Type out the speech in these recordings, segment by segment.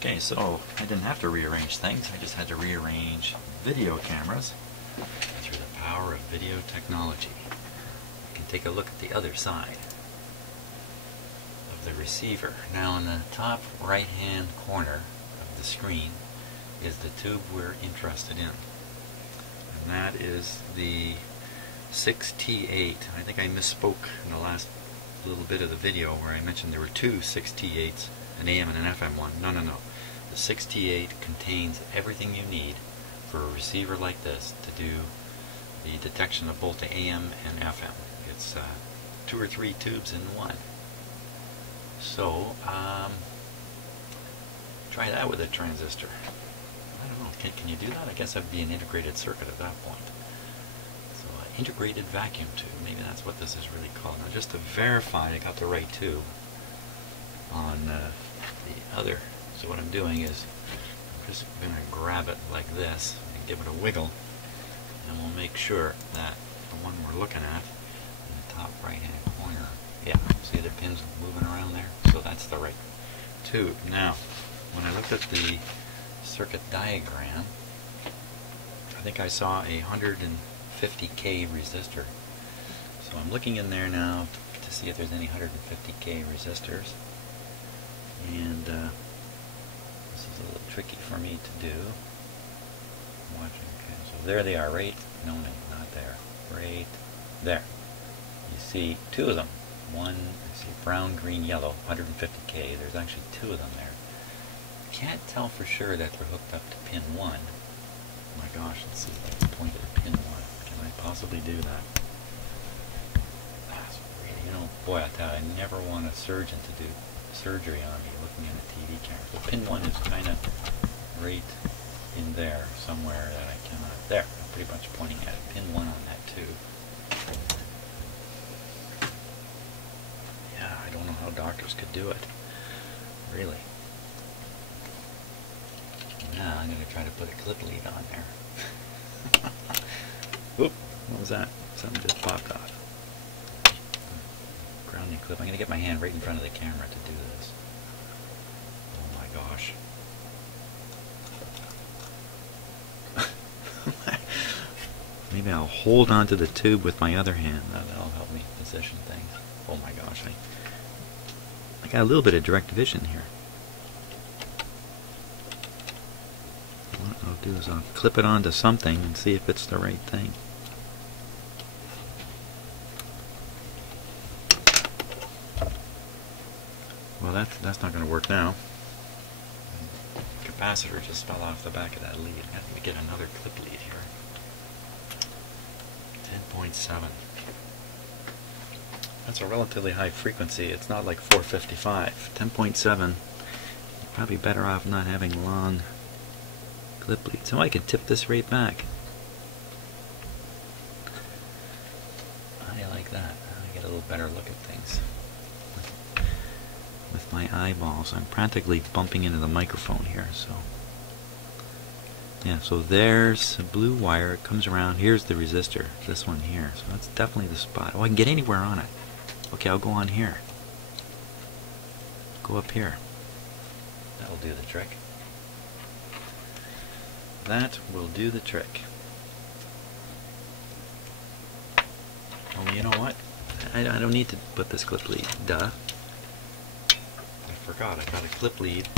Okay, so I didn't have to rearrange things, I just had to rearrange video cameras through the power of video technology. You can take a look at the other side of the receiver. Now in the top right hand corner of the screen is the tube we're interested in. And that is the 6T8. I think I misspoke in the last little bit of the video where I mentioned there were two 6T8s, an AM and an FM one. No. The 6T8 contains everything you need for a receiver like this to do the detection of both the AM and FM. It's 2 or 3 tubes in one. So, try that with a transistor. I don't know, can you do that? I guess that would be an integrated circuit at that point. So, integrated vacuum tube, maybe that's what this is really called. Now, just to verify I got the right tube on the other. So what I'm doing is I'm just going to grab it like this and give it a wiggle, and we'll make sure that the one we're looking at in the top right hand corner, yeah, see the pins moving around there? So that's the right tube. Now, when I looked at the circuit diagram, I think I saw a 150K resistor. So I'm looking in there now to see if there's any 150K resistors. And this is a little tricky for me to do. I'm watching, okay, so there they are, right? No, not there. Right there. You see 2 of them. One, I see brown, green, yellow, 150K. There's actually 2 of them there. Can't tell for sure that they're hooked up to pin 1. Oh my gosh, let's see if I can point at pin 1. Can I possibly do that? That's really, you know, boy, I tell you, I never want a surgeon to do surgery on me looking at a TV camera. So pin 1 is kind of right in there somewhere that I cannot. There, I'm pretty much pointing at it. Pin 1 on that tube. Yeah, I don't know how doctors could do it. Really. Now I'm going to try to put a clip lead on there. Oop, what was that? Something just popped off. Grounding clip. I'm going to get my hand right in front of the camera to do this. Oh my gosh. Maybe I'll hold onto the tube with my other hand. That'll help me position things. Oh my gosh. I got a little bit of direct vision here. What I'll do is I'll clip it onto something and see if it's the right thing. Well, that's not going to work now. The capacitor just fell off the back of that lead. I have to get another clip lead here. 10.7. That's a relatively high frequency. It's not like 455. 10.7. You're probably better off not having long clip leads. So I can tip this right back. I like that. I get a little better look at things. With my eyeballs, I'm practically bumping into the microphone here, so yeah, so there's a blue wire. It comes around. Here's the resistor, this one here. So that's definitely the spot. Oh, I can get anywhere on it. Okay, I'll go on here. Go up here. That'll do the trick. That will do the trick. Oh, you know what? I don't need to put this clip lead. Duh. I forgot, I got a clip lead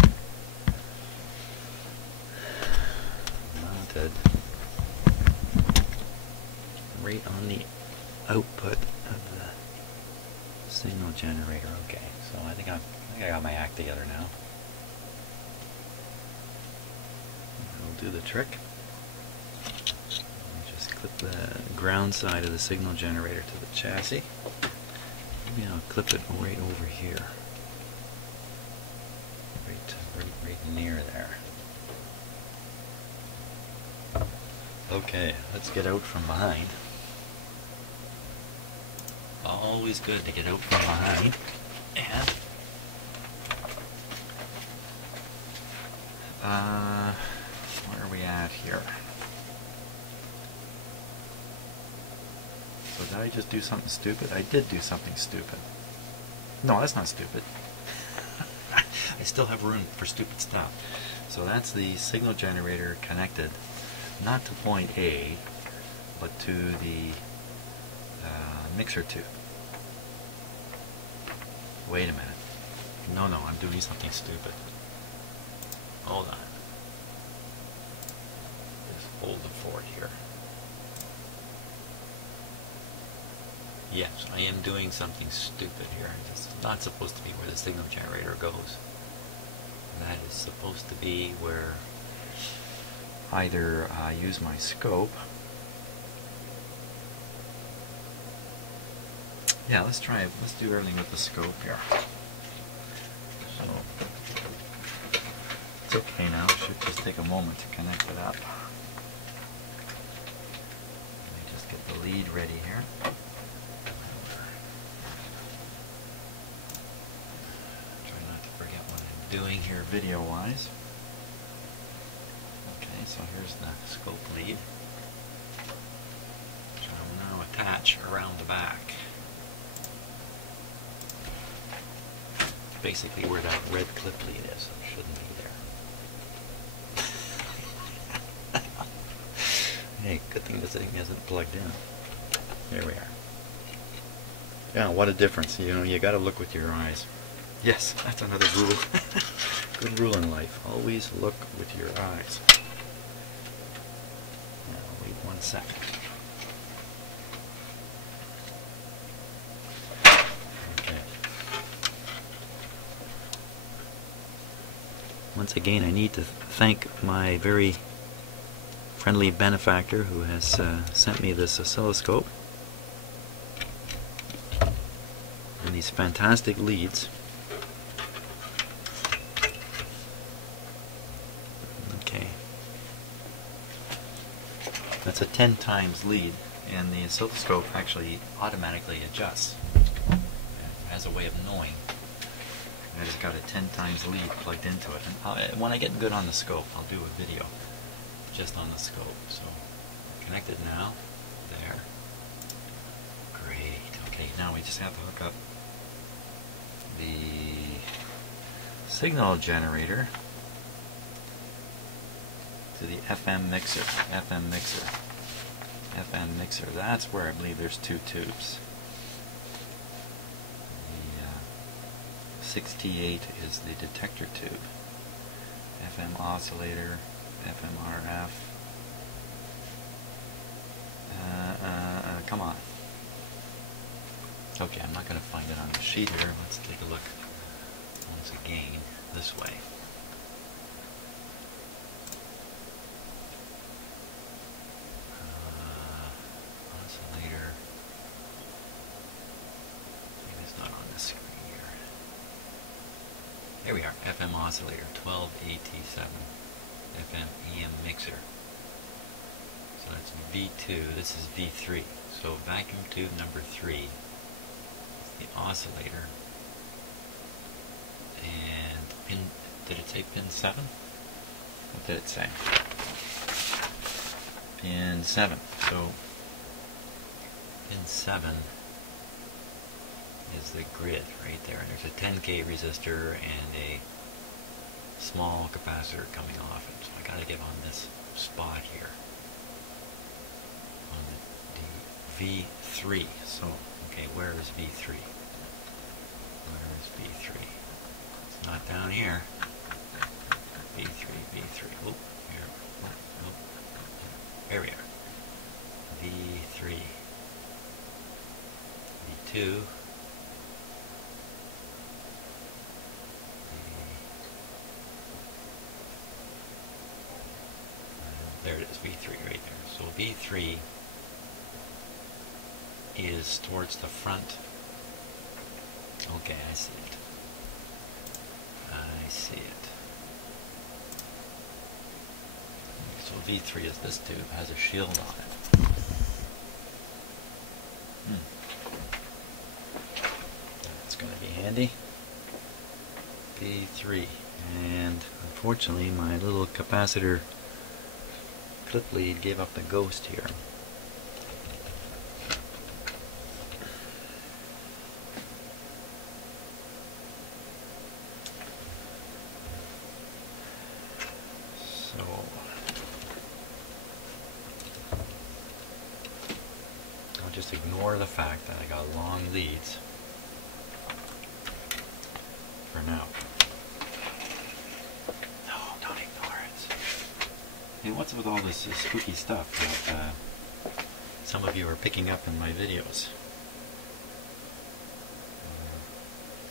mounted right on the output of the signal generator. Okay, so I think I got my act together now. That'll do the trick. Let me just clip the ground side of the signal generator to the chassis. Maybe I'll clip it right over here. Right near there. Okay, let's get out from behind. Always good to get out from behind. And where are we at here? So did I just do something stupid? I did do something stupid. No, that's not stupid. I still have room for stupid stuff. So that's the signal generator connected, not to point A, but to the mixer tube. Wait a minute. No, I'm doing something stupid. Hold on. Just hold the fort here. Yes, I am doing something stupid here. This is not supposed to be where the signal generator goes. That is supposed to be where either I use my scope. Yeah, let's try it. Let's do everything with the scope here. So it's okay now. It should just take a moment to connect it up. Let me just get the lead ready here. Try not to forget what I'm doing here video-wise. Okay, so here's the scope lead, which I will now attach around the back. Basically where that red clip lead is, so it shouldn't be there. Hey, good thing this thing isn't plugged in. There we are. Yeah, what a difference. You know, you gotta look with your eyes. Yes, that's another rule. Good rule in life. Always look with your eyes. Now, wait 1 second. Once again, I need to thank my very friendly benefactor who has sent me this oscilloscope and these fantastic leads. Okay, that's a 10 times lead, and the oscilloscope actually automatically adjusts. It has a way of knowing. I just got a 10 times lead plugged into it. And when I get good on the scope, I'll do a video just on the scope. So, connected now. There. Great. Okay, now we just have to hook up the signal generator to the FM mixer. FM mixer. FM mixer. That's where I believe there's 2 tubes. 6T8 is the detector tube. FM oscillator, FM RF. Come on. Okay, I'm not going to find it on the sheet here. Let's take a look once again this way. Oscillator. Maybe it's not on this screen. Here we are, FM oscillator, 12AT7, FM EM mixer. So that's V2, this is V3. So vacuum tube number 3 is the oscillator. And pin, did it say pin 7? What did it say? Pin 7. So pin 7 is the grid right there. There's a 10K resistor and a small capacitor coming off it. So I gotta get on this spot here on the V3. So, okay, where is V3? Where is V3? It's not down here. V3. Oh, here. Oh, oh. There we are. V3. V2. There it is, V3 right there. So V3 is towards the front. Okay, I see it. I see it. So V3 is this tube, has a shield on it. That's going to be handy. V3. And unfortunately my little capacitor clip lead gave up the ghost here. ignore the fact that I got long leads for now. No, don't ignore it. Hey, what's with all this spooky stuff that some of you are picking up in my videos?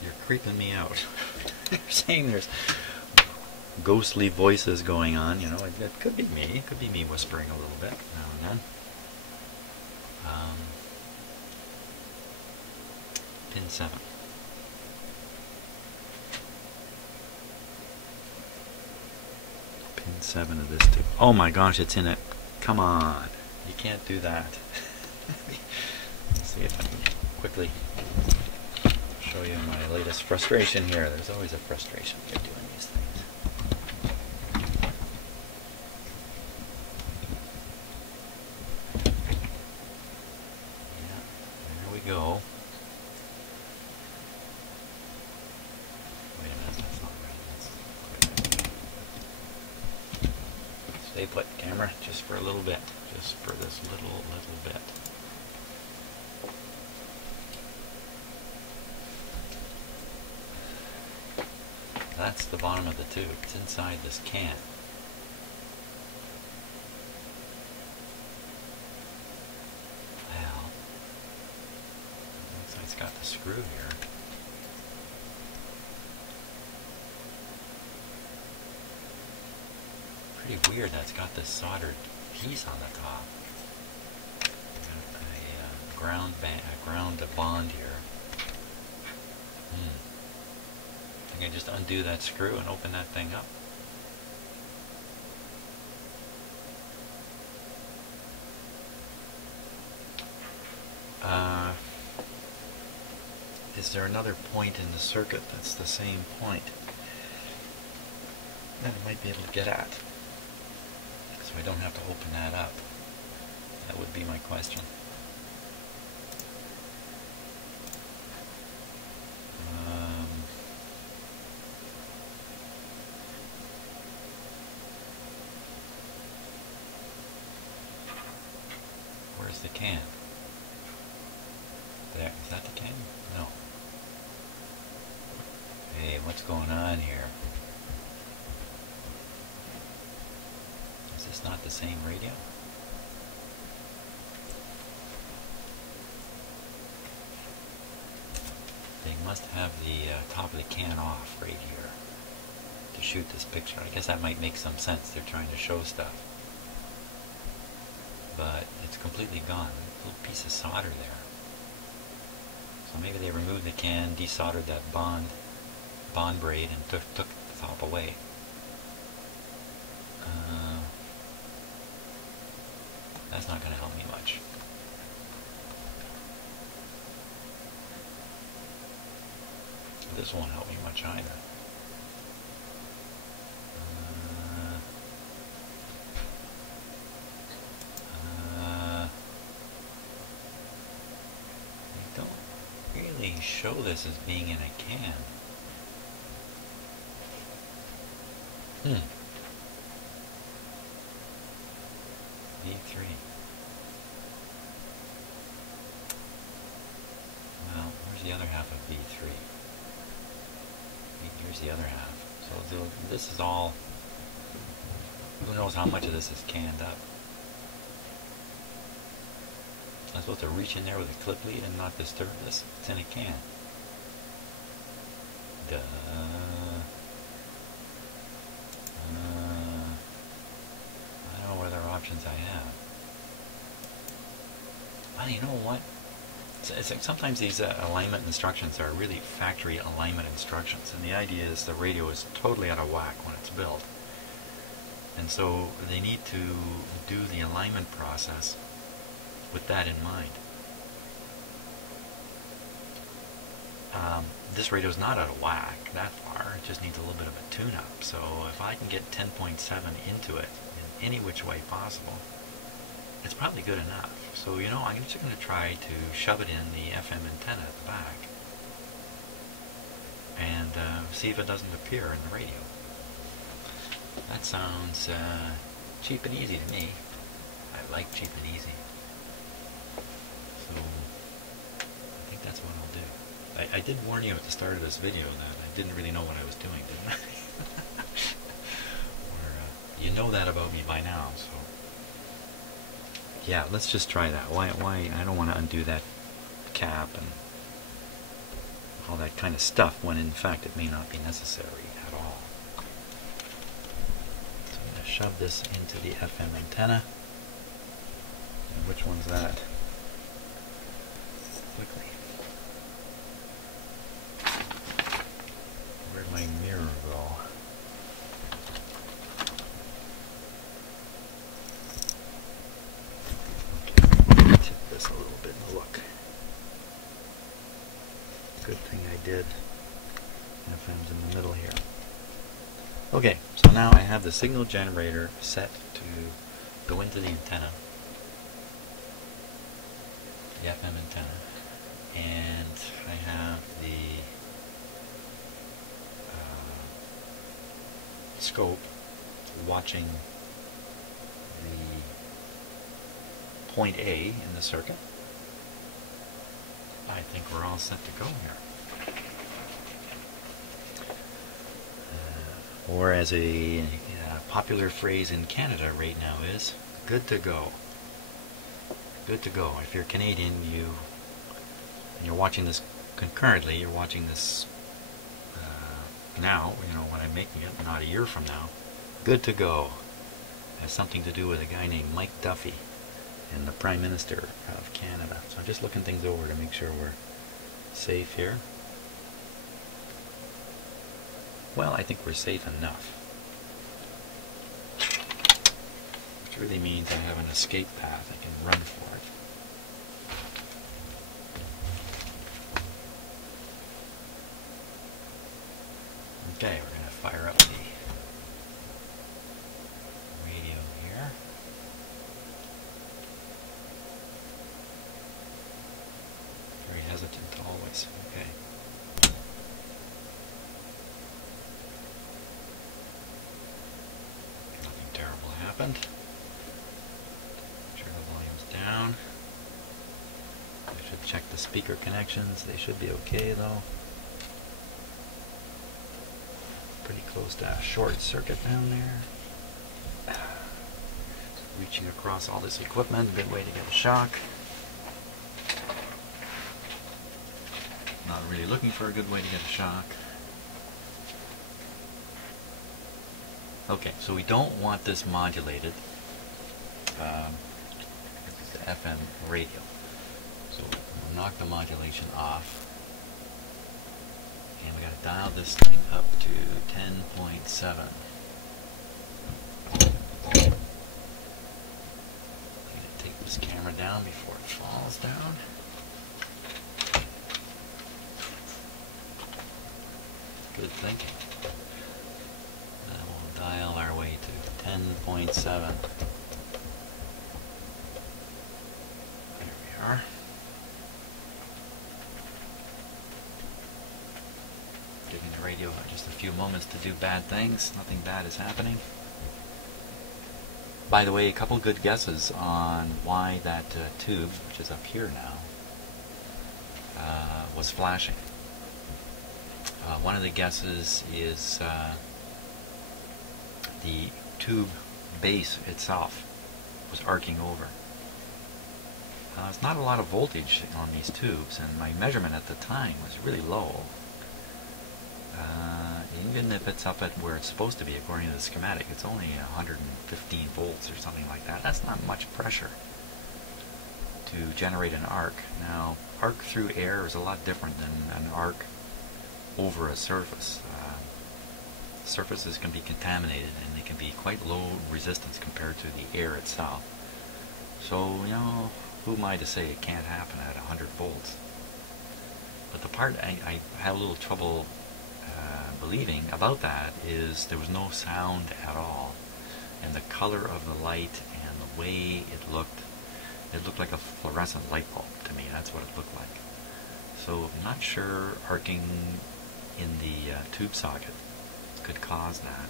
You're creeping me out. You're saying there's ghostly voices going on, you know. It could be me. It could be me whispering a little bit now and then. Pin 7. Pin 7 of this too. Oh my gosh, it's in it. Come on. You can't do that. Let's see if I can quickly show you my latest frustration here. There's always a frustration when you're doing these things. Yeah, there we go. Wait a minute, that's not right. Stay put, camera, just for a little bit. Just for this little bit. That's the bottom of the tube. It's inside this can. Well, looks like it's got the screw here. Pretty weird that's got this soldered piece on the top. Got a ground bond here. I can just undo that screw and open that thing up. Is there another point in the circuit that's the same point that I might be able to get at? So I don't have to open that up. That would be my question. Where's the can? There, is that the can? No. Hey, what's going on here? Is this not the same radio? They must have the top of the can off right here to shoot this picture. I guess that might make some sense. They're trying to show stuff. But it's completely gone. A little piece of solder there. So maybe they removed the can, desoldered that bond braid, and took the top away. That's not going to help me much. This won't help me much either. They don't really show this as being in a can. V3. Well, where's the other half of V3? Here's the other half. So this is all, who knows how much of this is canned up. I'm supposed to reach in there with a clip lead and not disturb this. It's in a can. Duh. I don't know what other options I have. Well, you know what? It's like sometimes these alignment instructions are really factory alignment instructions, and the idea is the radio is totally out of whack when it's built, and so they need to do the alignment process with that in mind. This radio is not out of whack that far. It just needs a little bit of a tune-up. So if I can get 10.7 into it in any which way possible, it's probably good enough. So, you know, I'm just going to try to shove it in the FM antenna at the back and see if it doesn't appear in the radio. That sounds cheap and easy to me. I like cheap and easy. So think that's what I'll do. I did warn you at the start of this video that I didn't really know what I was doing, didn't I? Or, you know that about me by now, so... Yeah, let's just try that. Why? I don't want to undo that cap and all that kind of stuff when in fact it may not be necessary at all. So I'm going to shove this into the FM antenna. And which one's that? Quickly. Where'd my mirror go? Okay, tip this a little bit and look. Good thing I did. FM's in the middle here. Okay, so now I have the signal generator set to go into the antenna, the FM antenna, and I have the scope watching the point A in the circuit. I think we're all set to go here. Or as a popular phrase in Canada right now is, good to go. Good to go. If you're Canadian, and you're watching this concurrently, you're watching this now, you know, when I'm making it, not a year from now. Good to go. It has something to do with a guy named Mike Duffy and the Prime Minister of Canada. So I'm just looking things over to make sure we're safe here. Well, I think we're safe enough. Which really means I have an escape path. I can run for it. Okay, we're going to fire up the radio here. Very hesitant always. Okay. Nothing terrible happened. Turn the volumes down. I should check the speaker connections. They should be okay though. Pretty close to a short circuit down there. Reaching across all this equipment, a good way to get a shock. Not really looking for a good way to get a shock. Okay, so we don't want this modulated. This is the FM radio. So we'll knock the modulation off. And we got to dial this thing up to 10.7. I'm going to take this camera down before it falls down. Good thinking. Now we'll dial our way to 10.7. There we are. Giving the radio just a few moments to do bad things. Nothing bad is happening. By the way, a couple good guesses on why that tube, which is up here now, was flashing. One of the guesses is the tube base itself was arcing over. There's not a lot of voltage on these tubes, and my measurement at the time was really low. Even if it's up at where it's supposed to be according to the schematic, it's only 115 volts or something like that. That's not much pressure to generate an arc. Now, arc through air is a lot different than an arc over a surface. Surfaces can be contaminated and they can be quite low resistance compared to the air itself. So, you know, who am I to say it can't happen at 100 volts? But the part I have a little trouble believing about that is there was no sound at all, and the color of the light and the way it looked like a fluorescent light bulb to me. That's what it looked like. So I'm not sure arcing in the tube socket could cause that.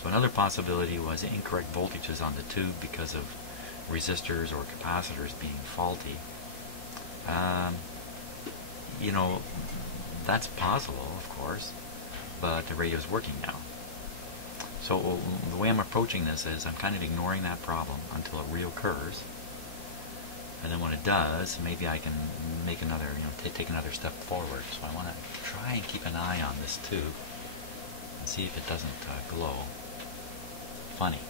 So another possibility was incorrect voltages on the tube because of resistors or capacitors being faulty. you know, that's possible, of course, but the radio's working now. So the way I'm approaching this is I'm kind of ignoring that problem until it reoccurs, and then when it does, maybe I can make another, take another step forward. So I want to try and keep an eye on this tube and see if it doesn't glow. Funny.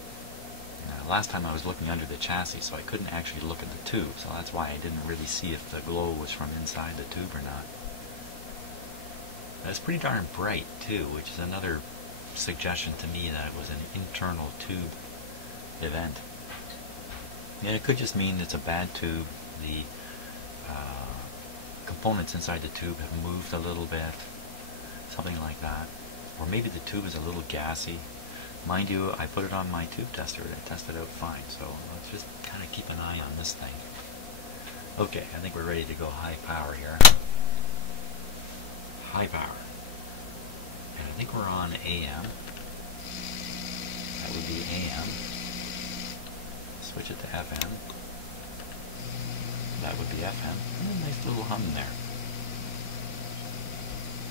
Last time I was looking under the chassis, so I couldn't actually look at the tube, so that's why I didn't really see if the glow was from inside the tube or not. It's pretty darn bright too, which is another suggestion to me that it was an internal tube event. And it could just mean it's a bad tube. The components inside the tube have moved a little bit, something like that. Or maybe the tube is a little gassy. Mind you, I put it on my tube tester and it tested out fine, so let's just kind of keep an eye on this thing. Okay, I think we're ready to go high power here. High power. And I think we're on AM. That would be AM. Switch it to FM. That would be FM. And a nice little hum there.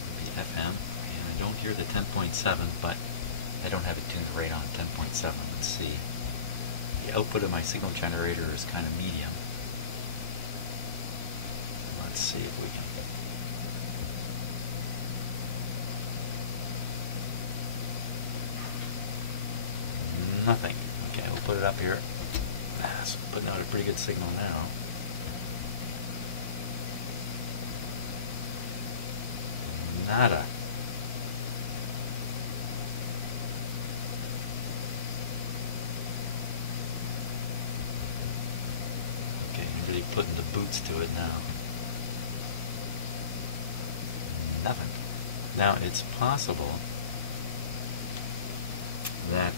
That would be FM. And I don't hear the 10.7, but I don't have it tuned right on 10.7. Let's see. The output of my signal generator is kind of medium. Let's see if we can. Nothing. Okay, we'll put it up here. So putting out a pretty good signal now. Nada. Okay, I'm really putting the boots to it now. Nothing. Now, it's possible that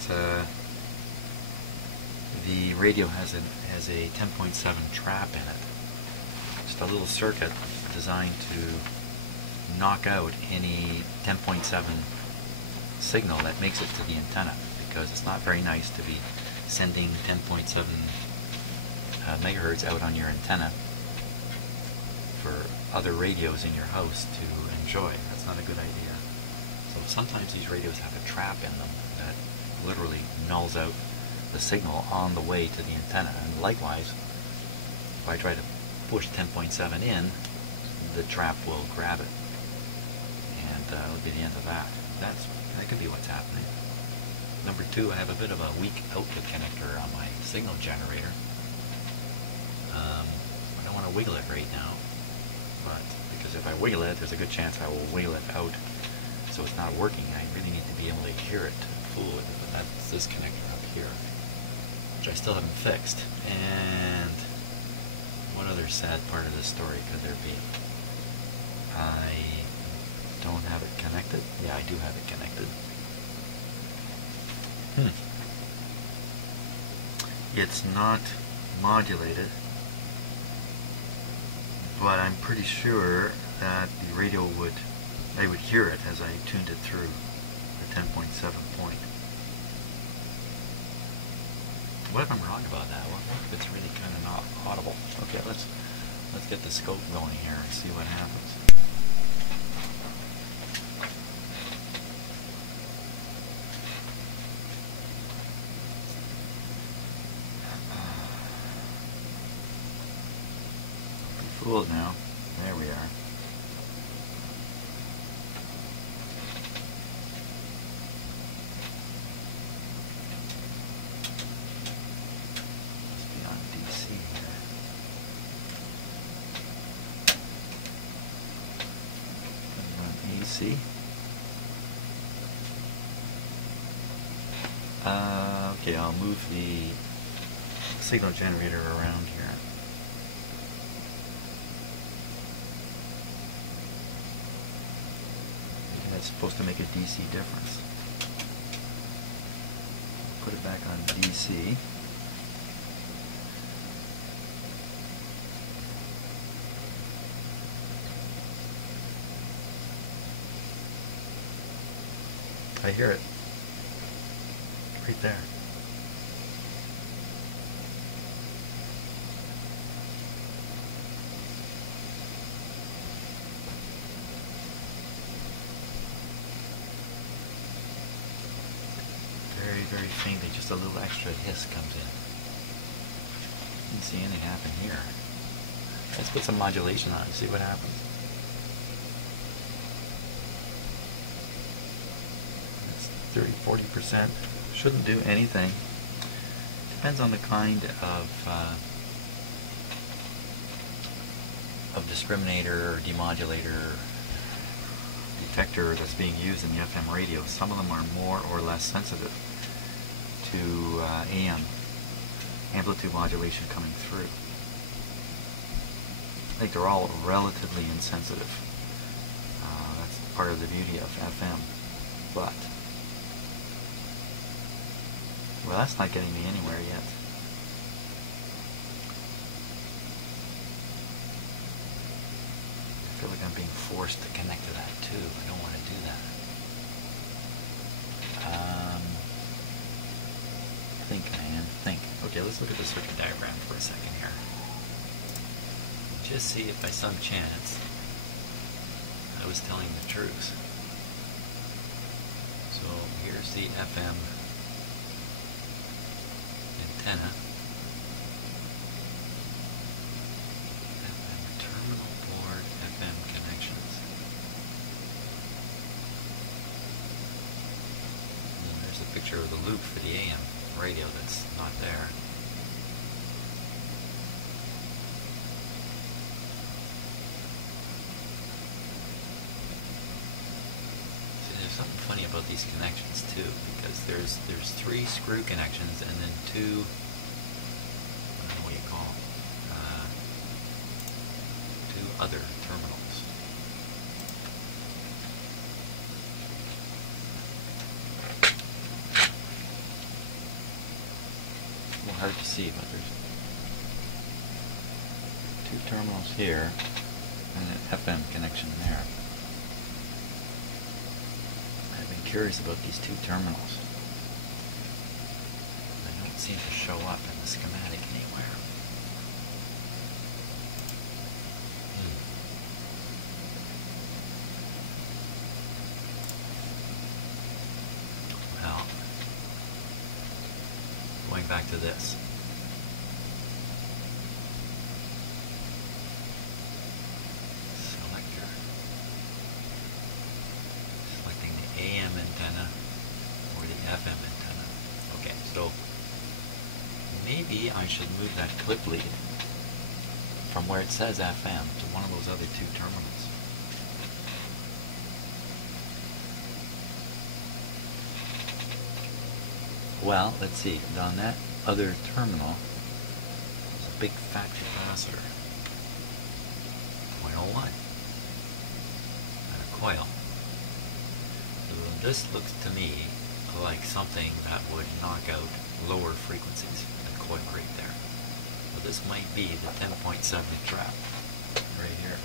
the radio has a 10.7 trap in it. Just a little circuit designed to knock out any 10.7 signal that makes it to the antenna, because it's not very nice to be sending 10.7 megahertz out on your antenna for other radios in your house to enjoy. That's not a good idea. So sometimes these radios have a trap in them that literally nulls out the signal on the way to the antenna. And likewise, if I try to push 10.7 in, the trap will grab it. And that'll be the end of that. That could be what's happening. Number two, I have a bit of a weak output connector on my signal generator. I don't want to wiggle it right now, but because if I wiggle it, there's a good chance I will wiggle it out so it's not working. I really need to be able to hear it to fool with it, but that's this connector up here, which I still haven't fixed. And what other sad part of this story could there be? I don't have it connected. Yeah, I do have it connected. It's not modulated, but I'm pretty sure that the radio I would hear it as I tuned it through the 10.7 point. What if I'm wrong about that? What if it's really kind of not audible? Okay, let's get the scope going here and see what happens. Fooled now. There we are. Must be on DC here. Run AC. Okay, I'll move the signal generator around here. That's supposed to make a DC difference. Put it back on DC. I hear it. Right there. very faintly, just a little extra hiss comes in. You can see anything happen here. Let's put some modulation on it and see what happens. It's 30–40%. Shouldn't do anything. Depends on the kind of discriminator or demodulator detector that's being used in the FM radio. Some of them are more or less sensitive to AM amplitude modulation coming through. I think they're all relatively insensitive. That's part of the beauty of FM. But, well, that's not getting me anywhere yet. I feel like I'm being forced to connect to that too. I don't want to do that. Think, man, think. Okay, let's look at the circuit diagram for a second here. Just see if by some chance I was telling the truth. So here's the FM antenna. FM terminal board, FM connections. And there's a picture of the loop for the AM radio that's not there. Something funny about these connections too, because there's 3 screw connections and then 2, I don't know what you call them, 2 other terminals. It's a little hard to see, but there's 2 terminals here and an FM connection there. Curious about these 2 terminals. They don't seem to show up in the schematic anywhere. Well, going back to this. AM antenna or the FM antenna. Okay, so maybe I should move that clip lead from where it says FM to one of those other 2 terminals. Well, let's see. On that other terminal is a big fat capacitor. 0.01 and a coil. This looks to me like something that would knock out lower frequencies and coil right there. So this might be the 10.7 trap right here.